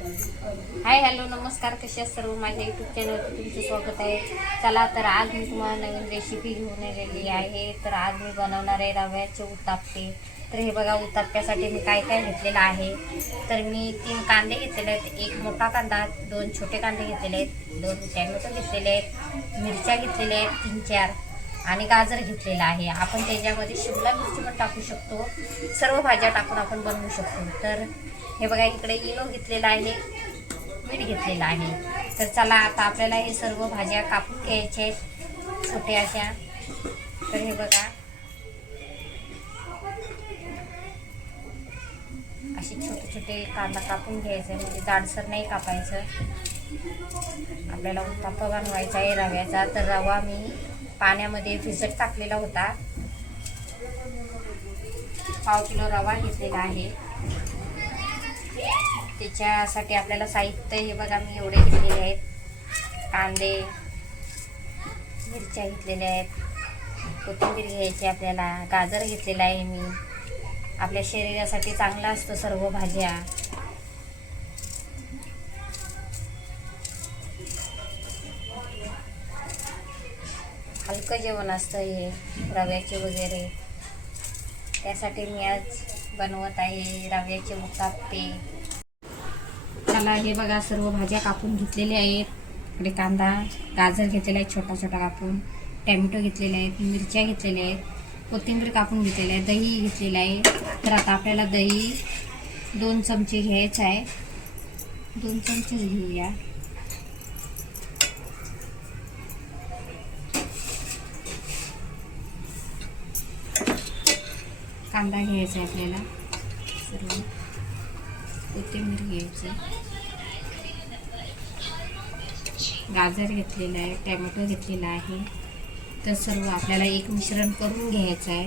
Hi hello नमस्कार, कसे आहेत सर्व. माझ्या यूट्यूब चॅनलवर तुमचं स्वागत आहे. चला तर आज मी तुम्हाला नवीन रेसिपी घेऊन आलेली आहे. तर आज मी बनवणार आहे रव्याचे उत्तापे. तर हे बघा, उत्ताप्यासाठी मी काय काय घेतलेलं आहे. तर मी 3 कांदे घेतलेले आहेत, 1 मोठा कांदा, 2 छोटे कांदे घेतलेले आहेत, 2 टॅमॅटो घेतलेले आहेत, मिरच्या घेतलेल्या आहेत 3-4 आणि गाजर घेतलेला आहे. आपण त्याच्यामध्ये शिमला मिरची पण टाकू शकतो. सर्व भाज्या टाकून आपण बनवू शकतो. तर हे बघा, इकडे इनो घेतलेला आहे, मीठ घेतलेलं आहे. तर चला आता आपल्याला हे सर्व भाज्या कापून घ्यायच्या आहेत छोट्या अशा. तर हे बघा, असे छोटे छोटे कांदा कापून घ्यायचे, म्हणजे जाडसर नाही कापायचं. आपल्याला उत्तापा बनवायचा आहे रव्याचा. तर रवा मी पाण्यामध्ये भिजत टाकलेला होता. पाव किलो रवा घेतलेला आहे. त्याच्यासाठी आपल्याला साहित्य हे बघा, मी एवढे घेतलेले आहेत. कांदे, मिरच्या घेतलेल्या आहेत, कोथिंबीर घ्यायची आपल्याला, गाजर घेतलेला आहे मी. आपल्या शरीरासाठी चांगला असतो सर्व भाज्या. हलकं जेवण असतं हे रव्याचे वगैरे. त्यासाठी मी आज बनवत आहे रव्याचे उत्तापे. चला हे बघा, सर्व भाज्या कापून घेतलेल्या आहेत. इकडे कांदा, गाजर घेतलेला आहे छोटा छोटा कापून, टॅमॅटो घेतलेले आहेत, मिरच्या घेतलेल्या आहेत, कोथिंबीर कापून घेतलेली आहे, दही घेतलेलं आहे. तर आता आपल्याला दही 2 चमचे घ्यायचं आहे. 2 चमचेच घेऊया. कांदा घ्यायचा आहे आपल्याला सर्व, कोथिंबीर घ्यायची, गाजर घेतलेलं आहे, टॅमॅटो घेतलेला आहे. तर सर्व आपल्याला एक मिश्रण करून घ्यायचं आहे.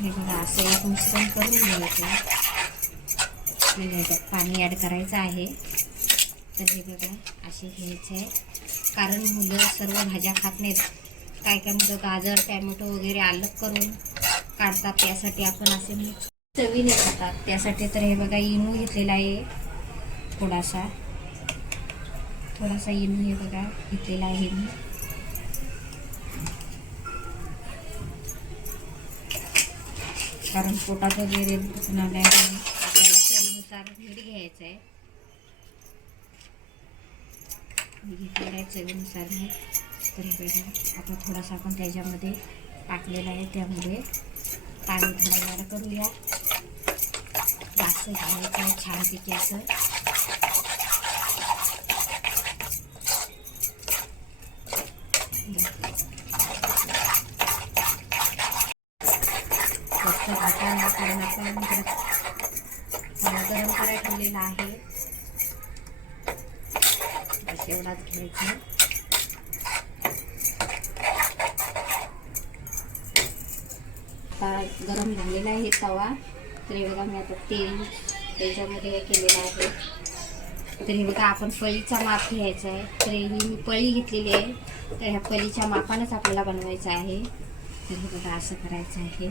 हे बघा, असं एक मिश्रण करून घ्यायचं. ह्याच्यात पाणी ॲड करायचं आहे. तर हे बघा, असे घ्यायचे आहे. कारण मुलं सर्व भाज्या खात नाहीत. काय काय मुलं गाजर, टॅमॅटो वगैरे अलग करून काढतात. त्यासाठी आपण असे चवीने खातात त्यासाठी. तर हे बघा, इनो घेतलेला आहे थोडासा इनो हे बघा घेतलेला आहे मी. कारण पोटात वगैरे दुखणार आहे. आपल्याला चवीनुसार मीठ घ्यायचं आहे. घेतलेला आहे चवीनुसार मीठ. तर हे बघा, आता थोडासा आपण त्याच्यामध्ये टाकलेला आहे. त्यामध्ये पाणी थोडं ॲड करूया. जास्त घालायचं आहे छानपैकी असं. जास्त घाटा नाही, कारण आपण गरम करायला ठेवलेला आहे. बस एवढाच घ्यायचा. आता गरम झालेला आहे तवा. तर हे बघा, मी आता तेल त्याच्यामध्ये हे केलेलं आहे. तर हे बघा, आपण पळीचा माप घ्यायचा आहे. तर ही मी पळी घेतलेली आहे. तर ह्या पळीच्या मापानंच आपल्याला बनवायचं आहे. तर हे बघा, असं करायचं आहे.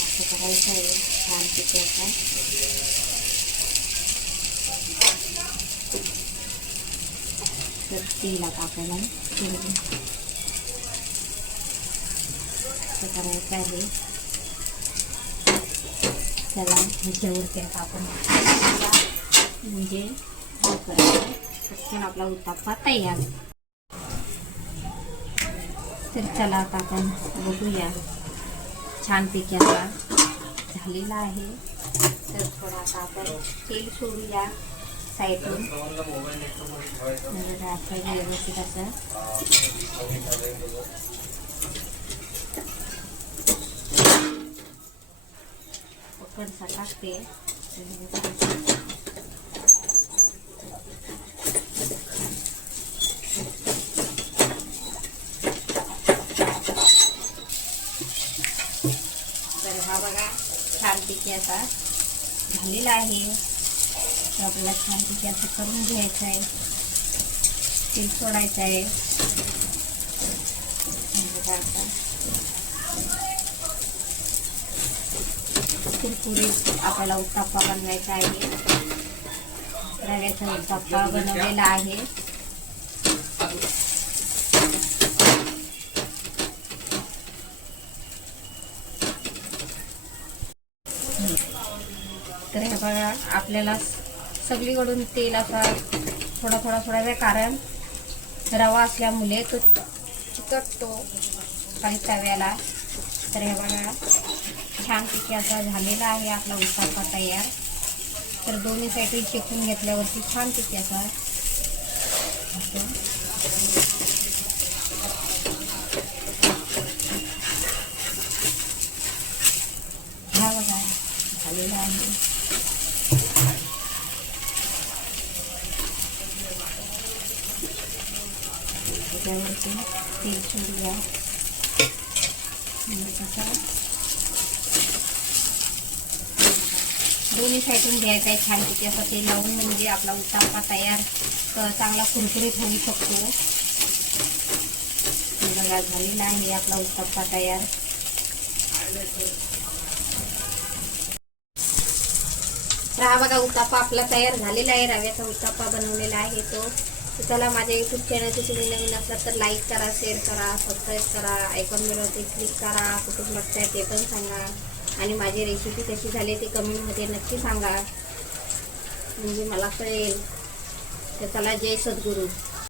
असं करायचं आहे छान पिकायचा. तर तेल आता आपल्याला असं करायचं आहे. चला ह्याच्यावरती आता आपण म्हणजे पटकन आपला उत्तापा तयार. तर चला आता आपण बघूया. छानपैकी आता झालेला आहे. तर थोडा आता आपण तेल सोडूया साईडून. म्हणजे असं व्यवस्थित असं पकडसा टाकते. तर हा बघा छानपैकी असा झालेला आहे. तर आपल्याला छानपैकी असं करून घ्यायचं आहे. तेल सोडायचं आहे. आता कुरकुरीत आपल्याला उत्तप्पा बनवायचा आहे. रव्याचा उत्तप्पा बनवलेला आहे. तर हे बघा आपल्याला सगळीकडून तेल असा थोडा सोडायचा, कारण रवा असल्यामुळे तो चिकटतो काही तव्याला. तर हे बघा छानपैकी असा झालेला आहे आपला उत्तप्पा तयार. तर दोन्ही साईडून शेकून घेतल्यावरती छानपैकी असा हा बघा झालेला आहे. त्याच्यावरती तेल सोडूया. दोन्ही साईडून घ्यायचा आहे छानपैकी असं तेल लावून, म्हणजे आपला उत्तप्पा तयार चांगला कुरकुरीत होऊ शकतो. बघा झालेला आहे आपला उत्तप्पा तयार. तर हा बघा उत्तप्पा आपला तयार झालेला आहे. रव्याचा उत्तप्पा बनवलेला आहे तो. तर चला माझ्या यूट्यूब चॅनलचे तुम्ही नवीन असलात तर लाईक करा, शेअर करा, सबस्क्राईब करा, आयकॉन मिळवते क्लिक करा, कुठून बघताय ते पण सांगा, आणि माझी रेसिपी कशी झाली ते कमेंटमध्ये नक्की सांगा, म्हणजे मला कळेल. तर चला जय सद्गुरू.